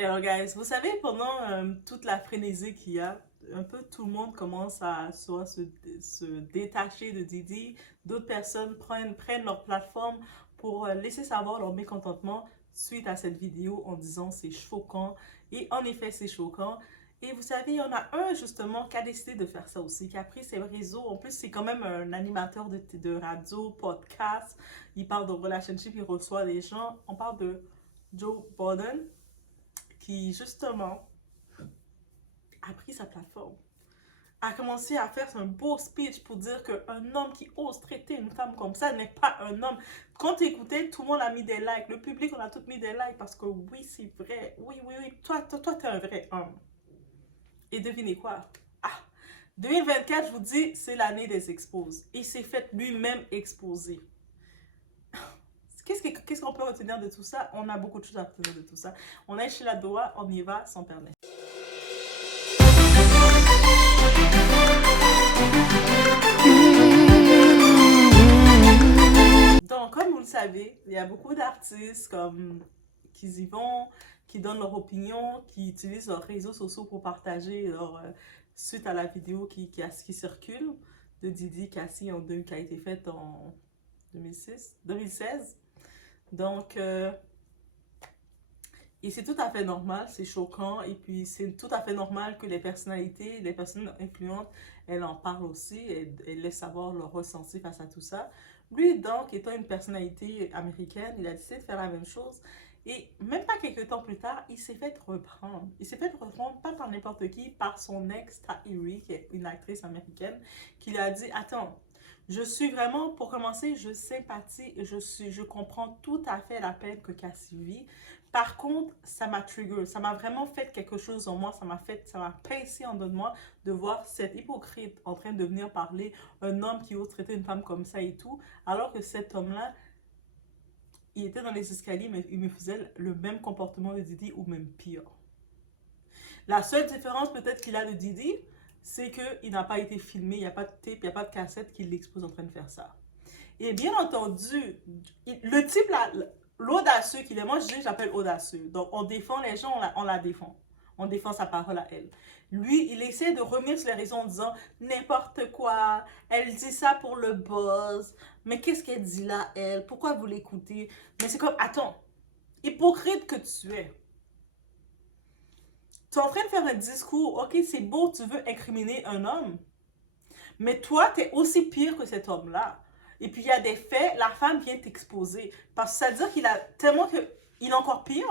Et alors, guys, vous savez, pendant toute la frénésie qu'il y a, un peu tout le monde commence à soit se détacher de Didi. D'autres personnes prennent leur plateforme pour laisser savoir leur mécontentement suite à cette vidéo en disant c'est choquant. Et en effet, c'est choquant. Et vous savez, il y en a un justement qui a décidé de faire ça aussi, qui a pris ses réseaux. En plus, c'est quand même un animateur de radio, podcast. Il parle de relationship, il reçoit des gens. On parle de Joe Biden qui justement a pris sa plateforme, a commencé à faire un beau speech pour dire qu'un homme qui ose traiter une femme comme ça n'est pas un homme. Quand tu écoutais, tout le monde a mis des likes. Le public, on a tous mis des likes parce que oui, c'est vrai. Oui, oui, oui. Toi, t'es un vrai homme. Et devinez quoi? Ah, 2024, je vous dis, c'est l'année des exposes. Il s'est fait lui-même exposer. Qu'est-ce qu'on peut retenir de tout ça? On a beaucoup de choses à retenir de tout ça. On est chez la Doha, on y va sans permettre. Donc, comme vous le savez, il y a beaucoup d'artistes comme qui y vont, qui donnent leur opinion, qui utilisent leurs réseaux sociaux pour partager leur suite à la vidéo qui circule de Didi Cassie qui a été faite en 2016. Donc, et c'est tout à fait normal, c'est choquant, et puis c'est tout à fait normal que les personnalités, les personnes influentes, elles en parlent aussi, elles laissent savoir leur ressenti face à tout ça. Lui, donc, étant une personnalité américaine, il a décidé de faire la même chose, et même pas quelques temps plus tard, il s'est fait reprendre. Il s'est fait reprendre pas par n'importe qui, par son ex, Tahiri, qui est une actrice américaine, qui lui a dit, attends, je suis vraiment, pour commencer, je sympathie et je comprends tout à fait la peine que Cassie vit. Par contre, ça m'a trigger, ça m'a vraiment fait quelque chose en moi, ça m'a pincé en dedans de moi de voir cet hypocrite en train de venir parler, un homme qui ose traiter une femme comme ça et tout, alors que cet homme-là, il était dans les escaliers, mais il me faisait le même comportement de Didi ou même pire. La seule différence peut-être qu'il a de Didi, c'est qu'il n'a pas été filmé, il n'y a pas de tape, il n'y a pas de cassette qui l'expose en train de faire ça. Et bien entendu, le type là, l'audacieux qu'il est, moi je l'appelle audacieux. Donc on défend les gens, on la défend. On défend sa parole à elle. Lui, il essaie de revenir sur les raisons en disant n'importe quoi, elle dit ça pour le buzz. Mais qu'est-ce qu'elle dit là, elle? Pourquoi vous l'écoutez? Mais c'est comme, attends, hypocrite que tu es. Tu es en train de faire un discours, ok, c'est beau, tu veux incriminer un homme, mais toi, tu es aussi pire que cet homme-là. Et puis, il y a des faits, la femme vient t'exposer. Parce que ça veut dire qu'il a tellement que. Il est encore pire.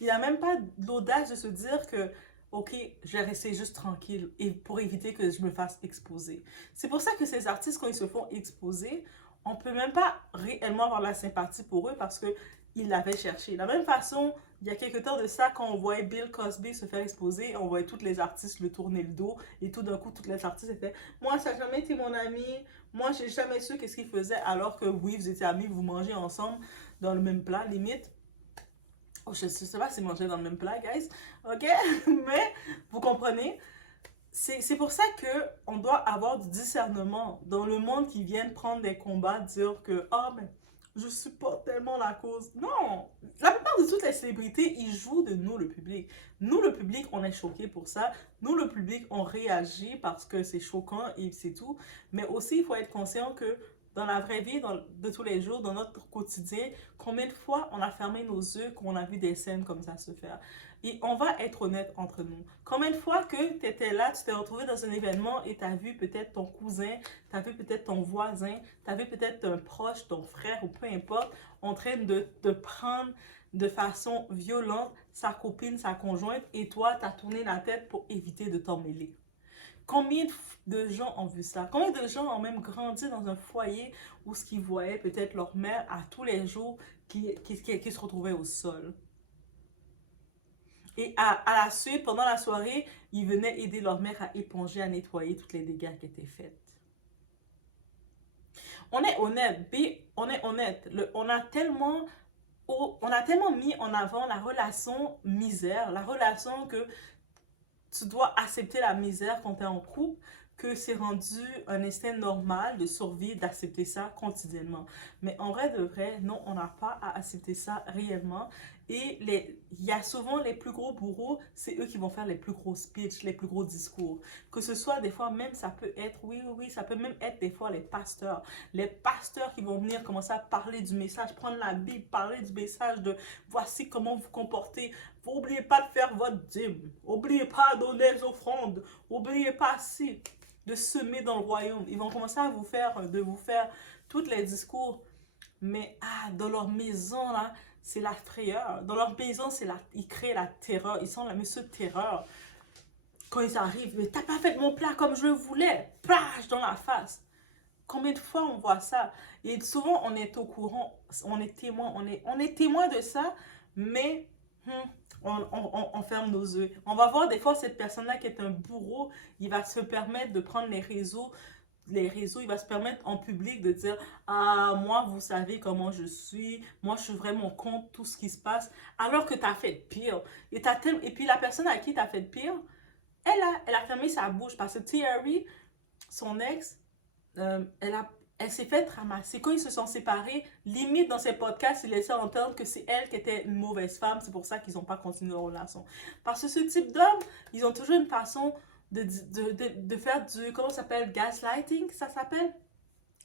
Il n'a même pas l'audace de se dire que, ok, je vais rester juste tranquille et pour éviter que je me fasse exposer. C'est pour ça que ces artistes, quand ils se font exposer, on ne peut même pas réellement avoir la sympathie pour eux parce qu'ils l'avaient cherché. De la même façon, il y a quelques temps de ça, quand on voyait Bill Cosby se faire exposer, on voyait tous les artistes le tourner le dos et tout d'un coup, toutes les artistes étaient moi, ça n'a jamais été mon ami. Moi, j'ai jamais su qu'est-ce qu'il faisait alors que oui, vous étiez amis, vous mangez ensemble dans le même plat, limite. Oh, je ne sais pas si manger dans le même plat, guys. OK? Mais vous comprenez? C'est pour ça qu'on doit avoir du discernement dans le monde qui vient prendre des combats, dire que ah, mais je supporte tellement la cause. Non! La plupart de toutes les célébrités, ils jouent de nous, le public. Nous, le public, on est choqués pour ça. Nous, le public, on réagit parce que c'est choquant et c'est tout. Mais aussi, il faut être conscient que dans la vraie vie, de tous les jours, dans notre quotidien, combien de fois on a fermé nos yeux quand on a vu des scènes comme ça se faire. Et on va être honnête entre nous. Combien de fois que tu étais là, tu t'es retrouvé dans un événement et tu as vu peut-être ton cousin, tu as vu peut-être ton voisin, tu as vu peut-être un proche, ton frère ou peu importe, en train de prendre de façon violente sa copine, sa conjointe, et toi, tu as tourné la tête pour éviter de t'en mêler. Combien de gens ont vu ça? Combien de gens ont même grandi dans un foyer où ce qu'ils voyaient peut-être leur mère à tous les jours qui se retrouvait au sol? Et à la suite, pendant la soirée, ils venaient aider leur mère à éponger, à nettoyer tous les dégâts qui étaient faits. On est honnête, on est honnête. On a tellement mis en avant la relation misère, la relation que tu dois accepter la misère quand tu es en couple, que c'est rendu un instinct normal de survie d'accepter ça quotidiennement. Mais en vrai de vrai, non, on n'a pas à accepter ça réellement. Et il y a souvent les plus gros bourreaux, c'est eux qui vont faire les plus gros speeches, les plus gros discours. Que ce soit des fois même, ça peut être, oui, ça peut même être des fois les pasteurs. Les pasteurs qui vont venir commencer à parler du message, prendre la Bible, parler du message de voici comment vous comportez. Vous n'oubliez pas de faire votre dîme. N'oubliez pas de donner les offrandes. N'oubliez pas si de semer dans le royaume. Ils vont commencer à vous faire tous les discours. Mais dans leur maison, là, c'est la frayeur. Dans leur maison, ils créent la terreur. Ils sont la monsieur terreur. Quand ils arrivent, mais t'as pas fait mon plat comme je le voulais. Plage dans la face. Combien de fois on voit ça? Et souvent, on est au courant, on est témoin, on est témoin de ça, mais on ferme nos yeux. On va voir des fois cette personne-là qui est un bourreau, il va se permettre de prendre les réseaux, il va se permettre en public de dire ah moi vous savez comment je suis, moi je suis vraiment contre tout ce qui se passe, alors que tu as fait pire. Et puis la personne à qui tu as fait pire, elle a fermé sa bouche parce que Thierry, son ex, elle s'est fait ramasser. Quand ils se sont séparés, limite dans ses podcasts, il laissait entendre que c'est elle qui était une mauvaise femme. C'est pour ça qu'ils n'ont pas continué leur relation. Parce que ce type d'homme, ils ont toujours une façon de faire du, comment ça s'appelle, gaslighting, ça s'appelle.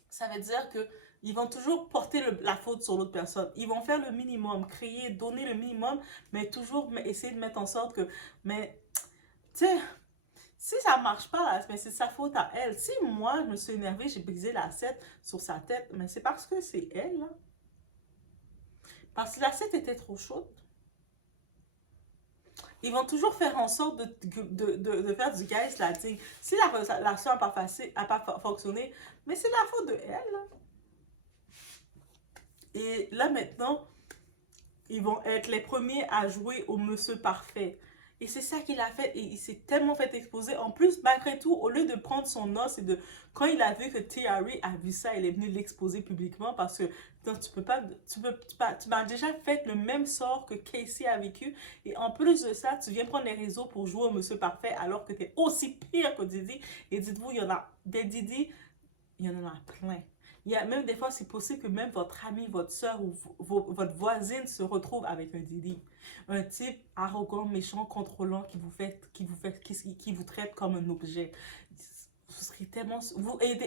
Ça veut dire que ils vont toujours porter la faute sur l'autre personne. Ils vont faire le minimum, créer, donner le minimum, mais toujours essayer de mettre en sorte que, mais, tu sais, si ça marche pas, là, mais c'est sa faute à elle. Si moi, je me suis énervée, j'ai brisé l'assiette sur sa tête, mais c'est parce que c'est elle, là. Parce que l'assiette était trop chaude. Ils vont toujours faire en sorte de faire du gaslighting. Si la relation n'a pas fonctionné, mais c'est la faute de elle, là. Et là, maintenant, ils vont être les premiers à jouer au monsieur parfait. Et c'est ça qu'il a fait. Et il s'est tellement fait exposer. En plus, malgré tout, au lieu de prendre son os et de... Quand il a vu que Thierry a vu ça, il est venu l'exposer publiquement parce que donc, tu m'as déjà fait le même sort que Casey a vécu. Et en plus de ça, tu viens prendre les réseaux pour jouer au monsieur parfait alors que tu es aussi pire que Didi. Et dites-vous, il y en a des Didi, il y en a plein. Il y a même des fois, c'est possible que même votre ami, votre soeur ou votre voisine se retrouve avec un Didi. Un type arrogant, méchant, contrôlant qui vous traite comme un objet. Vous serez tellement...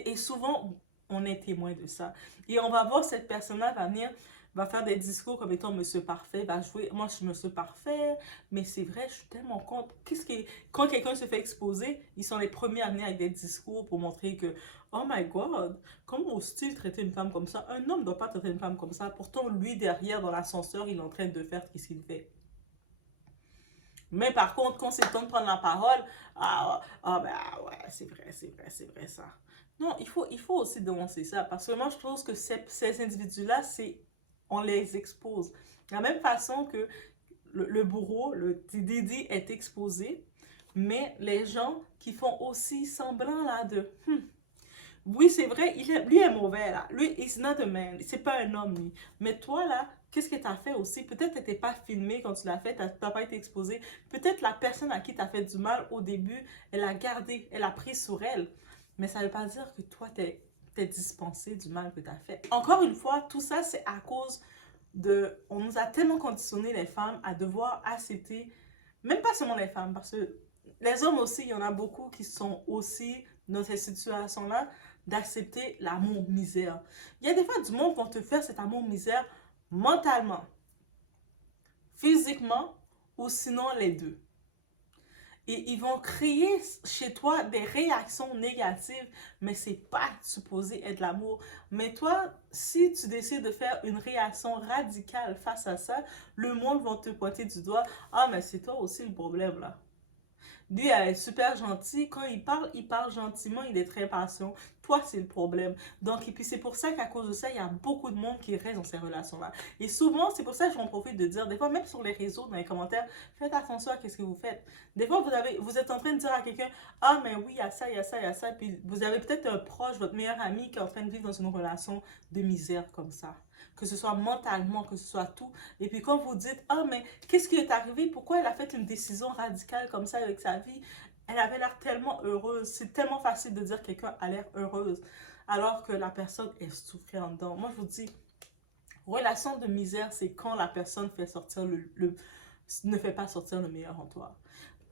et souvent, on est témoin de ça. Et on va voir cette personne-là va venir, va faire des discours comme étant Monsieur Parfait, va jouer, moi je suis Monsieur Parfait, mais c'est vrai, je suis tellement contre. Quand quelqu'un se fait exposer, ils sont les premiers à venir avec des discours pour montrer que, oh my God, comment ose-t-il traiter une femme comme ça? Un homme ne doit pas traiter une femme comme ça. Pourtant, lui, derrière, dans l'ascenseur, il est en train de faire ce qu'il fait. Mais par contre, quand c'est le temps de prendre la parole, ouais, c'est vrai ça. Non, il faut aussi dénoncer ça. Parce que moi, je trouve que ces individus-là, on les expose. De la même façon que le bourreau, le Didi est exposé, mais les gens qui font aussi semblant là de oui, c'est vrai, lui est mauvais là. Lui, he's not a man. C'est pas un homme, lui. Mais toi là, qu'est-ce que tu as fait aussi? Peut-être que tu n'étais pas filmé quand tu l'as fait, tu n'as pas été exposé. Peut-être la personne à qui tu as fait du mal au début, elle a gardé, elle a pris sur elle. Mais ça ne veut pas dire que toi, t'es dispensé du mal que tu as fait. Encore une fois, tout ça, c'est à cause de... On nous a tellement conditionné les femmes à devoir accepter, même pas seulement les femmes, parce que les hommes aussi, il y en a beaucoup qui sont aussi dans cette situation-là, d'accepter l'amour misère. Il y a des fois du monde qui vont te faire cet amour misère mentalement, physiquement ou sinon les deux. Et ils vont créer chez toi des réactions négatives, mais c'est pas supposé être l'amour. Mais toi, si tu décides de faire une réaction radicale face à ça, le monde va te pointer du doigt. Ah, mais c'est toi aussi le problème là. Lui, elle est super gentil. Quand il parle gentiment, il est très patient. Toi, c'est le problème. Donc, et puis c'est pour ça qu'à cause de ça, il y a beaucoup de monde qui reste dans ces relations-là. Et souvent, c'est pour ça que j'en profite de dire, des fois, même sur les réseaux, dans les commentaires, faites attention à ce que vous faites. Des fois, vous êtes en train de dire à quelqu'un, ah, mais oui, il y a ça, il y a ça, il y a ça. Puis vous avez peut-être un proche, votre meilleur ami, qui est en train de vivre dans une relation de misère comme ça. Que ce soit mentalement, que ce soit tout. Et puis quand vous dites, ah, mais qu'est-ce qui est arrivé? Pourquoi elle a fait une décision radicale comme ça avec sa vie? Elle avait l'air tellement heureuse. C'est tellement facile de dire que quelqu'un a l'air heureuse alors que la personne est souffrant dedans. Moi, je vous dis, Relation de misère, c'est quand la personne fait sortir ne fait pas sortir le meilleur en toi.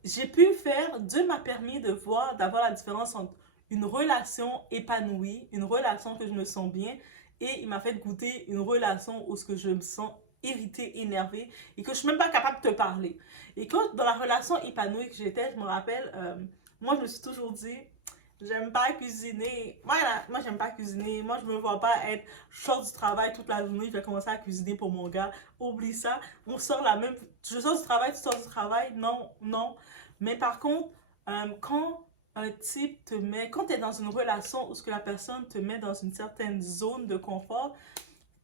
J'ai pu faire, Dieu m'a permis de voir, d'avoir la différence entre une relation épanouie, une relation que je me sens bien, et il m'a fait goûter une relation où ce que je me sens irritée, énervée, et que je suis même pas capable de te parler. Et quand, dans la relation épanouie que j'étais, je me rappelle, moi, je me suis toujours dit, j'aime pas cuisiner. Moi, j'aime pas cuisiner. Moi, je me vois pas être, je sors du travail toute la journée, je vais commencer à cuisiner pour mon gars. Oublie ça. On sort la même, je sors du travail, tu sors du travail. Non, non. Mais par contre, quand un type te met, quand tu es dans une relation où ce que la personne te met dans une certaine zone de confort,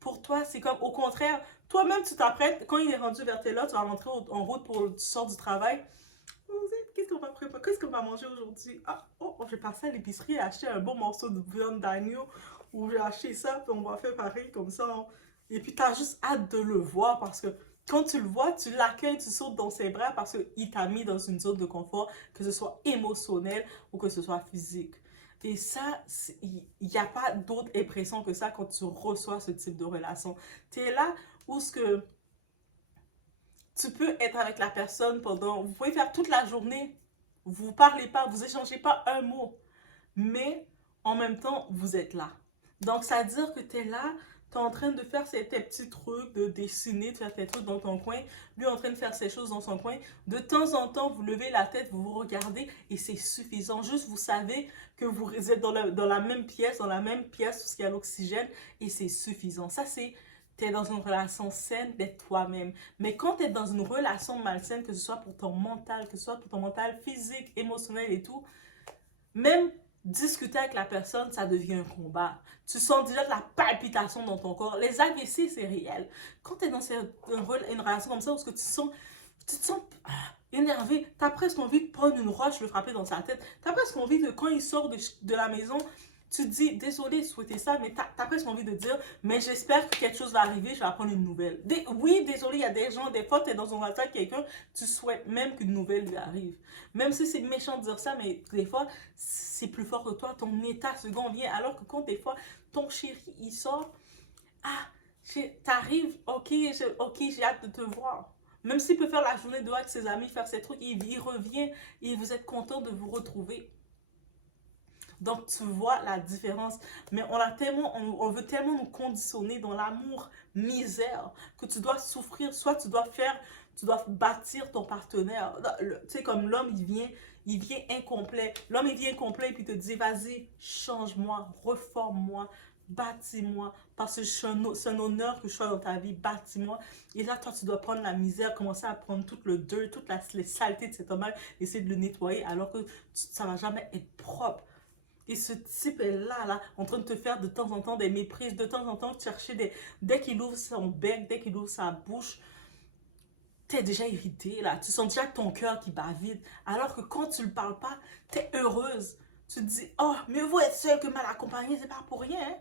pour toi, c'est comme au contraire, toi-même tu t'apprêtes, quand il est rendu vers tes là, tu vas rentrer en route pour tu sors du travail. Qu'est-ce qu'on va préparer? Qu'est-ce qu'on va manger aujourd'hui? Ah, oh, je vais passer à l'épicerie et acheter un bon morceau de viande d'agneau. Ou j'ai acheté ça, puis on va faire pareil comme ça. Et puis, tu as juste hâte de le voir parce que quand tu le vois, tu l'accueilles, tu sautes dans ses bras parce qu'il t'a mis dans une zone de confort, que ce soit émotionnel ou que ce soit physique. Et ça, il n'y a pas d'autre impression que ça quand tu reçois ce type de relation. Tu es là où ce que tu peux être avec la personne pendant, vous pouvez faire toute la journée, vous parlez pas, vous échangez pas un mot, mais en même temps, vous êtes là. Donc, ça veut dire que tu es là, tu es en train de faire tes petits trucs, de dessiner, de faire tes trucs dans ton coin, lui en train de faire ses choses dans son coin. De temps en temps, vous levez la tête, vous vous regardez et c'est suffisant. Juste, vous savez que vous êtes dans la même pièce, où il y a l'oxygène et c'est suffisant. Ça, c'est tu es dans une relation saine d'être toi-même. Mais quand tu es dans une relation malsaine, que ce soit pour ton mental, que ce soit pour ton mental physique, émotionnel et tout, même discuter avec la personne, ça devient un combat. Tu sens déjà de la palpitation dans ton corps. Les AVC, c'est réel. Quand tu es dans une relation comme ça, où tu te sens énervé, tu as presque envie de prendre une roche, le frapper dans sa tête. Tu as presque envie de, quand il sort de la maison, tu te dis, désolé de souhaiter ça, mais tu as presque envie de dire, mais j'espère que quelque chose va arriver, je vais apprendre une nouvelle. Oui, désolé, il y a des gens, des fois, tu es dans une relation avec quelqu'un, tu souhaites même qu'une nouvelle lui arrive. Même si c'est méchant de dire ça, mais des fois, c'est plus fort que toi, ton état second vient, alors que quand des fois, ton chéri, il sort, ah, t'arrives, ok, j'ai hâte de te voir. Même s'il peut faire la journée dehors avec ses amis, faire ses trucs, il revient et vous êtes content de vous retrouver. Donc, tu vois la différence. Mais on veut tellement nous conditionner dans l'amour misère que tu dois souffrir. Soit tu dois bâtir ton partenaire. Tu sais, comme l'homme, il vient incomplet. L'homme, il vient incomplet et puis il te dit, vas-y, change-moi, reforme-moi, bâtis-moi. Parce que c'est un honneur que je sois dans ta vie, bâtis-moi. Et là, toi, tu dois prendre la misère, commencer à prendre tout le dirt, les saletés de cet homme, essayer de le nettoyer alors que ça ne va jamais être propre. Et ce type est là, en train de te faire de temps en temps des méprises, de temps en temps chercher dès qu'il ouvre son bec, dès qu'il ouvre sa bouche, t'es déjà irrité, là. Tu sens déjà ton cœur qui bat vite. Alors que quand tu ne le parles pas, t'es heureuse. Tu te dis, oh, mieux vaut être seul que mal accompagné, c'est pas pour rien, hein.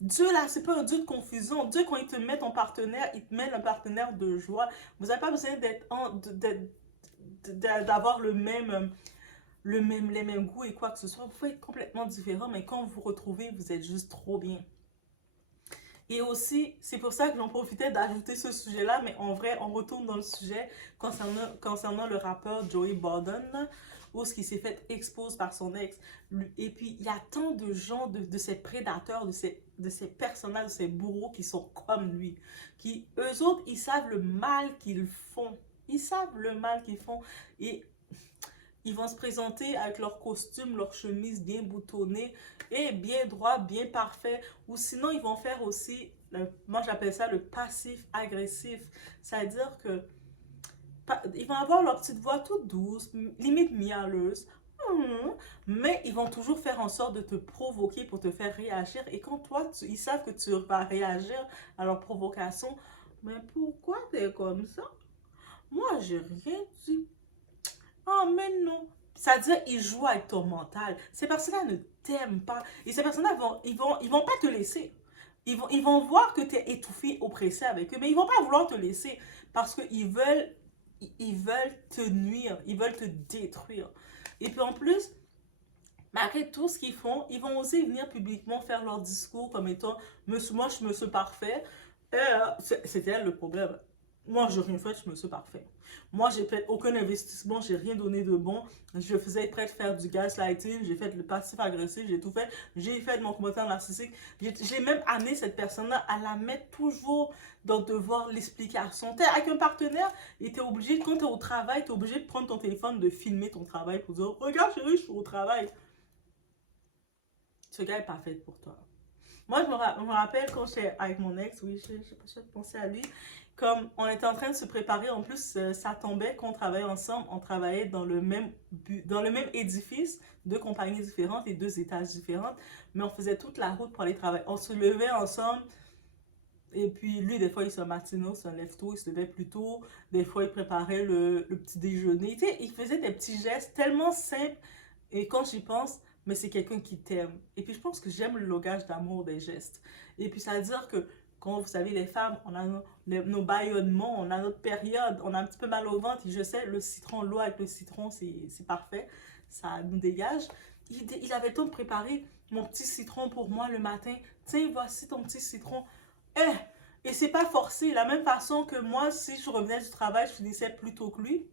Dieu, là, c'est pas un Dieu de confusion. Dieu, quand il te met ton partenaire, il te met un partenaire de joie. Vous n'avez pas besoin d'avoir les mêmes goûts et quoi que ce soit. Vous pouvez être complètement différent, mais quand vous vous retrouvez, vous êtes juste trop bien. Et aussi, c'est pour ça que j'en profitais d'ajouter ce sujet-là, mais en vrai, on retourne dans le sujet concernant le rappeur Joey Biden, où ce qui s'est fait expose par son ex. Et puis, il y a tant de gens, de ces prédateurs, de ces personnages, de ces bourreaux qui sont comme lui, qui, eux autres, ils savent le mal qu'ils font. Ils savent le mal qu'ils font. Et ils vont se présenter avec leur costume, leur chemise bien boutonnée et bien droit, bien parfait. Ou sinon, ils vont faire aussi, moi j'appelle ça le passif agressif. C'est-à-dire que ils vont avoir leur petite voix toute douce, limite miauleuse. Mais ils vont toujours faire en sorte de te provoquer pour te faire réagir. Et quand toi, ils savent que tu vas réagir à leur provocation, mais pourquoi t'es comme ça? Moi, j'ai rien dit. Oh, mais non. C'est-à-dire, ils jouent avec ton mental. Ces personnes-là ne t'aiment pas. Et ces personnes-là, ils vont pas te laisser. Ils vont voir que tu es étouffé, oppressé avec eux, mais ils vont pas vouloir te laisser parce ils veulent te nuire, ils veulent te détruire. Et puis en plus, malgré tout ce qu'ils font, ils vont oser venir publiquement faire leur discours comme étant « Moi, je me suis parfait ». C'était elle le problème. Moi, j'ai rien fait, je me suis parfait. Moi, j'ai fait aucun investissement, j'ai rien donné de bon. Je faisais prêt de faire du gaslighting, j'ai fait le passif agressif, j'ai tout fait. J'ai fait de mon commentaire narcissique. J'ai même amené cette personne-là à la mettre toujours dans devoir l'explication. T'es avec un partenaire et t'es obligé, quand t'es au travail, t'es obligé de prendre ton téléphone, de filmer ton travail pour dire, regarde chérie, je suis au travail. Ce gars est pas fait pour toi. Moi, je me rappelle quand j'étais avec mon ex, oui, je sais pas si je pensais à lui, comme on était en train de se préparer, en plus, ça tombait qu'on travaillait ensemble, on travaillait dans le même édifice, deux compagnies différentes et deux étages différents, mais on faisait toute la route pour aller travailler. On se levait ensemble, et puis lui, des fois, il se matinait, il se lève tôt, il se levait plus tôt, des fois, il préparait le petit déjeuner, tu sais, il faisait des petits gestes tellement simples, et quand j'y pense, mais c'est quelqu'un qui t'aime. Et puis je pense que j'aime le langage d'amour des gestes. Et puis ça veut dire que quand vous savez, les femmes, on a nos bâillonnements, on a notre période, on a un petit peu mal au ventre. Et je sais, le citron, l'eau avec le citron, c'est parfait. Ça nous dégage. Il avait tout préparé mon petit citron pour moi le matin. Tiens, voici ton petit citron. Et c'est pas forcé. De la même façon que moi, si je revenais du travail, je finissais plus tôt que lui.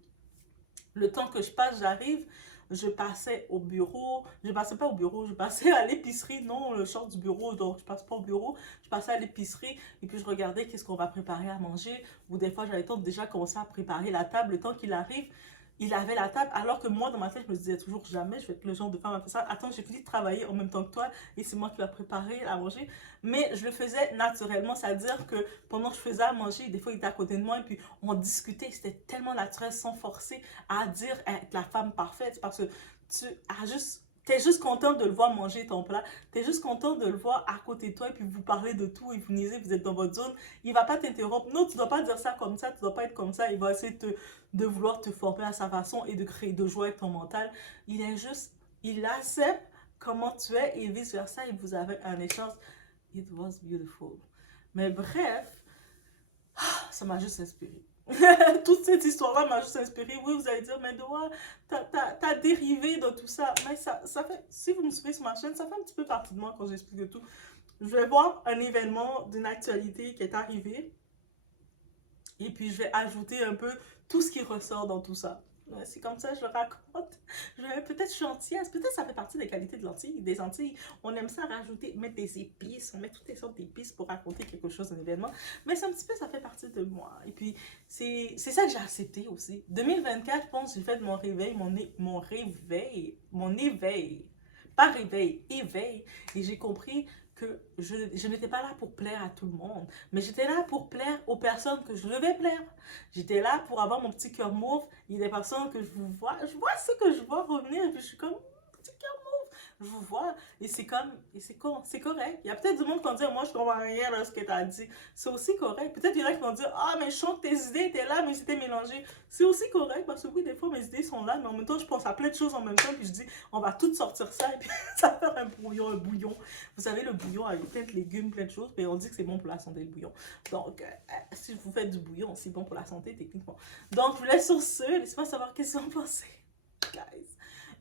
Le temps que je passe, j'arrive, je passais au bureau, je passais pas au bureau, je passais à l'épicerie, non, je sors du bureau, donc je passe pas au bureau, je passais à l'épicerie et puis je regardais qu'est-ce qu'on va préparer à manger, ou des fois j'avais le temps de déjà commencer à préparer la table, le temps qu'il arrive, il avait la table, alors que moi dans ma tête je me disais toujours jamais, je vais être le genre de femme à faire ça, attends j'ai fini de travailler en même temps que toi et c'est moi qui va préparer à manger, mais je le faisais naturellement, c'est-à-dire que pendant que je faisais à manger, des fois il était à côté de moi et puis on discutait, c'était tellement naturel sans forcer à dire être la femme parfaite parce que tu as juste t'es juste content de le voir manger ton plat, t'es juste content de le voir à côté de toi et puis vous parlez de tout et vous niaisez, vous êtes dans votre zone, il va pas t'interrompre, non tu dois pas dire ça comme ça, tu dois pas être comme ça, il va essayer de vouloir te former à sa façon et de créer de joie avec ton mental, il est juste, il accepte comment tu es et vice versa et vous avez un échange, it was beautiful. Mais bref, ça m'a juste inspiré. Toute cette histoire-là m'a juste inspiré. Oui, vous allez dire, mais Doa, t'as dérivé dans tout ça. Mais ça fait, si vous me suivez sur ma chaîne, ça fait un petit peu partie de moi quand j'explique tout. Je vais voir un événement d'une actualité qui est arrivé. Et puis, je vais ajouter un peu tout ce qui ressort dans tout ça. C'est comme ça que je le raconte. Peut-être gentillesse, peut-être ça fait partie des qualités de lentilles. Des Antilles, on aime ça rajouter, mettre des épices, on met toutes les sortes d'épices pour raconter quelque chose, un événement. Mais c'est un petit peu, ça fait partie de moi. Et puis, c'est ça que j'ai accepté aussi. 2024, je pense, j'ai fait mon réveil, mon éveil. Pas réveil, éveil. Et j'ai compris que je n'étais pas là pour plaire à tout le monde, mais j'étais là pour plaire aux personnes que je devais plaire. J'étais là pour avoir mon petit cœur mauve. Il y a des personnes que je vois ce que je vois revenir, et puis je suis comme, petit cœur mauve, je vous vois, et c'est correct. Il y a peut-être du monde qui vont dire, moi je comprends rien à ce que tu as dit. C'est aussi correct. Peut-être il y en a qui vont dire, ah, mais je sens que tes idées étaient là, mais c'était mélangé. C'est aussi correct, parce que oui, des fois mes idées sont là, mais en même temps, je pense à plein de choses en même temps, puis je dis, on va tout sortir ça, et puis ça va faire un bouillon, un bouillon. Vous savez, le bouillon avec plein de légumes, plein de choses, mais on dit que c'est bon pour la santé, le bouillon. Donc, si vous faites du bouillon, c'est bon pour la santé, techniquement. Donc, je vous laisse sur ce. Laissez-moi savoir qu'est-ce que vous en pensez, guys.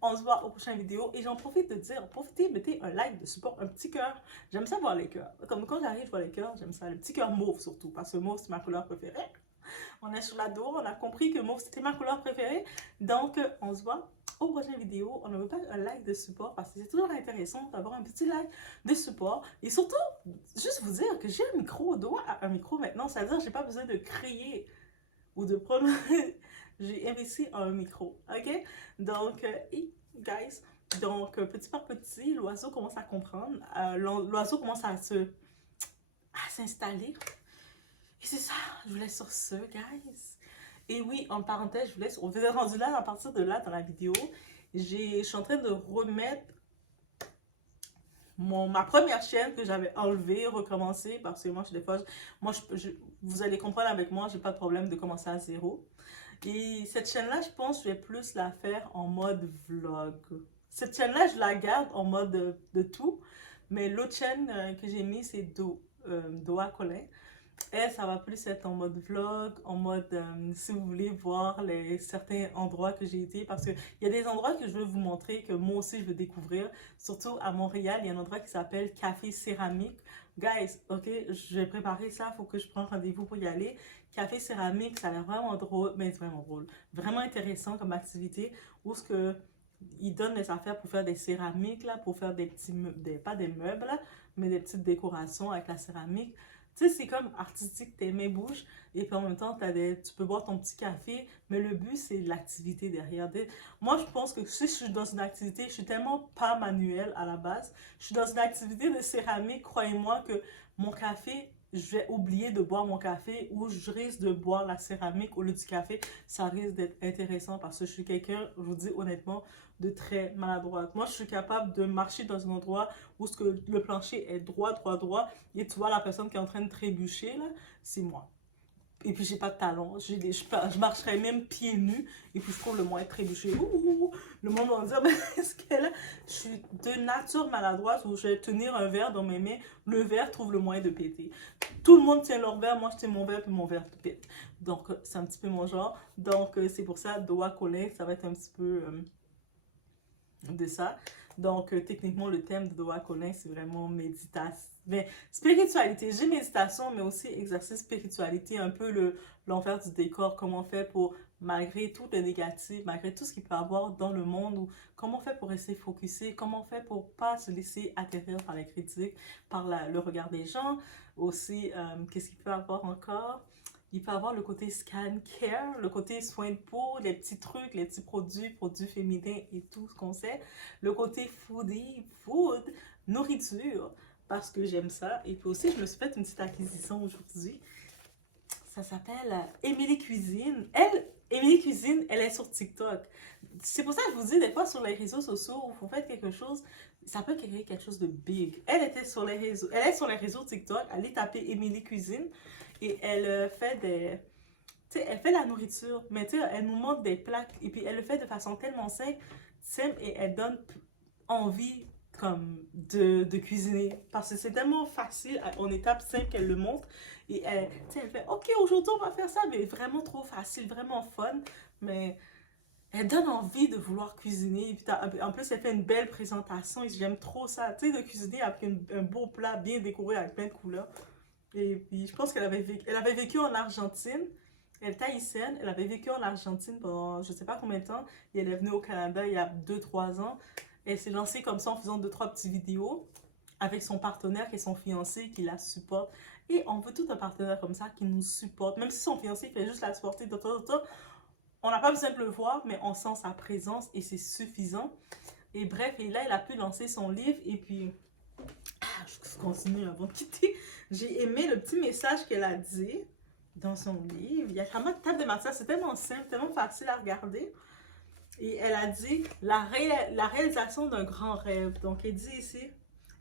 On se voit aux prochaines vidéos. Et j'en profite de dire, profitez, mettez un like de support, un petit cœur. J'aime ça voir les cœurs. Comme quand j'arrive, je vois les cœurs, j'aime ça. Le petit cœur mauve surtout, parce que mauve, c'est ma couleur préférée. On est sur la dos, on a compris que mauve, c'était ma couleur préférée. Donc, on se voit aux prochaines vidéos. On ne veut pas un like de support parce que c'est toujours intéressant d'avoir un petit like de support. Et surtout, juste vous dire que j'ai un micro, Doa a un micro maintenant. C'est-à-dire que j'ai pas besoin de crier ou de prendre... j'ai investi en un micro, ok? Donc, guys, donc petit par petit, l'oiseau commence à comprendre. L'oiseau commence à s'installer. Et c'est ça, je vous laisse sur ce, guys. Et oui, en parenthèse, je vous laisse, on vous est rendu là, à partir de là, dans la vidéo, je suis en train de remettre ma première chaîne que j'avais enlevée, recommencer, parce que moi, des fois, vous allez comprendre avec moi, j'ai pas de problème de commencer à zéro. Et cette chaîne-là, je pense que je vais plus la faire en mode vlog. Cette chaîne-là, je la garde en mode de tout, mais l'autre chaîne que j'ai mis, c'est Doa Colin. Elle, ça va plus être en mode vlog, en mode si vous voulez voir certains endroits que j'ai été, parce qu'il y a des endroits que je veux vous montrer, que moi aussi je veux découvrir. Surtout à Montréal, il y a un endroit qui s'appelle Café Céramique. Guys, ok, je vais préparer ça, il faut que je prenne rendez-vous pour y aller. Café Céramique, ça a l'air vraiment drôle, mais c'est vraiment drôle. Vraiment intéressant comme activité, où ce que ils donnent des affaires pour faire des céramiques, là, pour faire des petits meubles, pas des meubles, là, mais des petites décorations avec la céramique. Tu sais, c'est comme artistique, tes mains bougent, et puis en même temps, tu peux boire ton petit café, mais le but, c'est l'activité derrière. Moi, je pense que si je suis dans une activité, je suis tellement pas manuelle à la base, je suis dans une activité de céramique, croyez-moi que mon café, je vais oublier de boire mon café ou je risque de boire la céramique au lieu du café. Ça risque d'être intéressant parce que je suis quelqu'un, je vous dis honnêtement, de très maladroite. Moi, je suis capable de marcher dans un endroit où ce que le plancher est droit, droit, droit, et tu vois la personne qui est en train de trébucher, là, c'est moi. Et puis, j'ai pas de talons. Je marcherais même pieds nus. Et puis, je trouve le moyen de trébucher. Ouh, le monde va me dire, mais est-ce qu'elle a... Je suis de nature maladroite où je vais tenir un verre dans mes mains. Le verre trouve le moyen de péter. Tout le monde tient leur verre. Moi, je tiens mon verre, puis mon verre pète. Donc, c'est un petit peu mon genre. Donc, c'est pour ça, doigt collé, ça va être un petit peu de ça. Donc, techniquement, le thème de Doha Colin, c'est vraiment méditation. Mais spiritualité, j'ai méditation, mais aussi exercice spiritualité, un peu l'envers du décor, comment on fait pour, malgré tout le négatif, malgré tout ce qu'il peut y avoir dans le monde, ou comment on fait pour rester focusé, comment on fait pour pas se laisser atterrir par les critiques, par le regard des gens, aussi, qu'est-ce qu'il peut y avoir encore? Il peut avoir le côté scan care, le côté soin de peau, les petits trucs, les petits produits féminins et tout ce qu'on sait. Le côté foodie, food, nourriture, parce que j'aime ça. Et puis aussi, je me suis fait une petite acquisition aujourd'hui. Ça s'appelle Emily Cuisine. Emily Cuisine, elle est sur TikTok. C'est pour ça que je vous dis, des fois, sur les réseaux sociaux, où vous faites quelque chose, ça peut créer quelque chose de big. Elle est sur les réseaux TikTok. Allez taper Emily Cuisine et elle fait des... Tu sais, elle fait la nourriture, mais tu sais, elle nous montre des plats et puis elle le fait de façon tellement simple et elle donne envie comme de cuisiner parce que c'est tellement facile en étape simple qu'elle le montre et elle, elle fait ok aujourd'hui on va faire ça mais vraiment trop facile, vraiment fun mais elle donne envie de vouloir cuisiner et puis en plus elle fait une belle présentation et j'aime trop ça, tu sais de cuisiner avec un beau plat bien décoré avec plein de couleurs et puis je pense elle avait vécu en Argentine. Elle est haïtienne, elle avait vécu en Argentine pendant je sais pas combien de temps et elle est venue au Canada il y a 2 3 ans. Elle s'est lancée comme ça en faisant 2 3 petites vidéos avec son partenaire qui est son fiancé qui la supporte. Et on veut tout un partenaire comme ça qui nous supporte. Même si son fiancé fait juste la supporter de temps en temps, on n'a pas besoin de le voir, mais on sent sa présence et c'est suffisant. Et bref, et là, elle a pu lancer son livre et puis... je continue avant de quitter. J'ai aimé le petit message qu'elle a dit dans son livre. Il y a vraiment de table de matière, c'est tellement simple, tellement facile à regarder. Et elle a dit la réalisation d'un grand rêve. Donc, elle dit ici,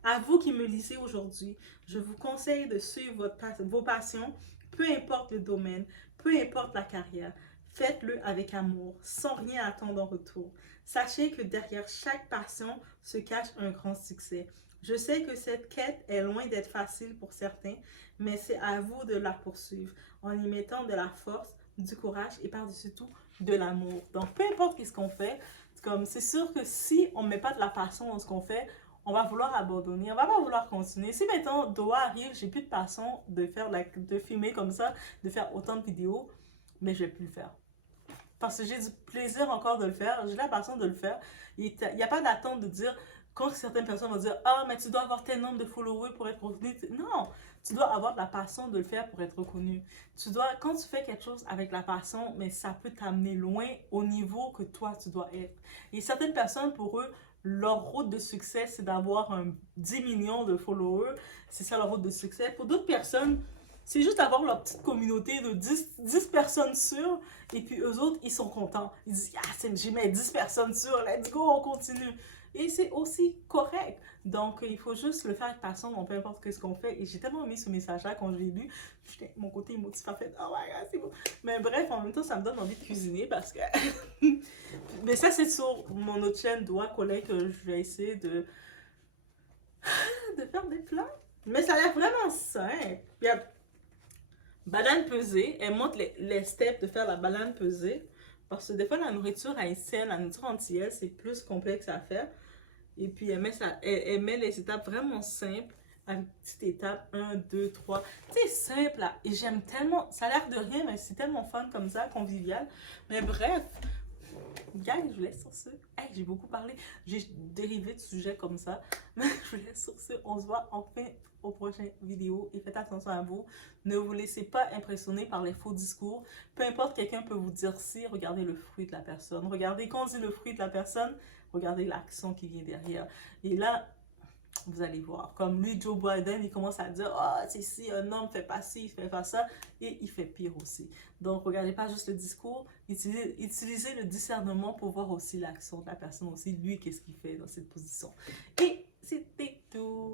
à vous qui me lisez aujourd'hui, je vous conseille de suivre vos passions, peu importe le domaine, peu importe la carrière. Faites-le avec amour, sans rien attendre en retour. Sachez que derrière chaque passion se cache un grand succès. Je sais que cette quête est loin d'être facile pour certains, mais c'est à vous de la poursuivre en y mettant de la force, du courage et par-dessus tout, de l'amour. Donc, peu importe ce qu'on fait, c'est sûr que si on ne met pas de la passion dans ce qu'on fait, on va vouloir abandonner, on va pas vouloir continuer. Si maintenant Doha arrive, j'ai plus de passion de filmer comme ça, de faire autant de vidéos, mais je vais plus le faire. Parce que j'ai du plaisir encore de le faire, j'ai la passion de le faire. Il n'y a pas d'attente de dire, quand certaines personnes vont dire, ah, mais tu dois avoir tel nombre de followers pour être reconnu. Non, tu dois avoir de la passion de le faire pour être reconnu. Quand tu fais quelque chose avec la passion, mais ça peut t'amener loin au niveau que toi, tu dois être. Et certaines personnes, pour eux, leur route de succès, c'est d'avoir 10 millions de followers. C'est ça leur route de succès. Pour d'autres personnes, c'est juste avoir leur petite communauté de 10 personnes sûres. Et puis eux autres, ils sont contents. Ils disent, ah, j'ai mis 10 personnes sûres, let's go, on continue. Et c'est aussi correct. Donc, il faut juste le faire avec passion, peu importe ce qu'on fait. Et j'ai tellement aimé ce message-là quand je l'ai lu. Mon côté émotif a fait, oh my god, c'est beau. Mais bref, en même temps, ça me donne envie de cuisiner parce que... Mais ça, c'est sur mon autre chaîne, Doha Colin, que je vais essayer de faire des plats. Mais ça a l'air vraiment simple. Banane pesée, elle montre les steps de faire la banane pesée. Parce que des fois, la nourriture haïtienne, la nourriture antillaise, c'est plus complexe à faire. Et puis, elle met les étapes vraiment simples, avec petites étapes, un 2 trois. C'est simple, là. Et j'aime tellement, ça a l'air de rien, mais c'est tellement fun comme ça, convivial. Mais bref, guys, je vous laisse sur ce. Hey, j'ai beaucoup parlé. J'ai dérivé de sujet comme ça. Mais je vous laisse sur ce. On se voit enfin aux prochaines vidéos. Et faites attention à vous. Ne vous laissez pas impressionner par les faux discours. Peu importe, quelqu'un peut vous dire si, regardez le fruit de la personne. Regardez, quand on dit le fruit de la personne, regardez l'action qui vient derrière. Et là, vous allez voir. Comme lui, Joe Biden, il commence à dire, ah, c'est si un homme fait pas ci, il fait pas ça, et il fait pire aussi. Donc, regardez pas juste le discours, utilisez le discernement pour voir aussi l'action de la personne aussi, lui, qu'est-ce qu'il fait dans cette position. Et c'était tout.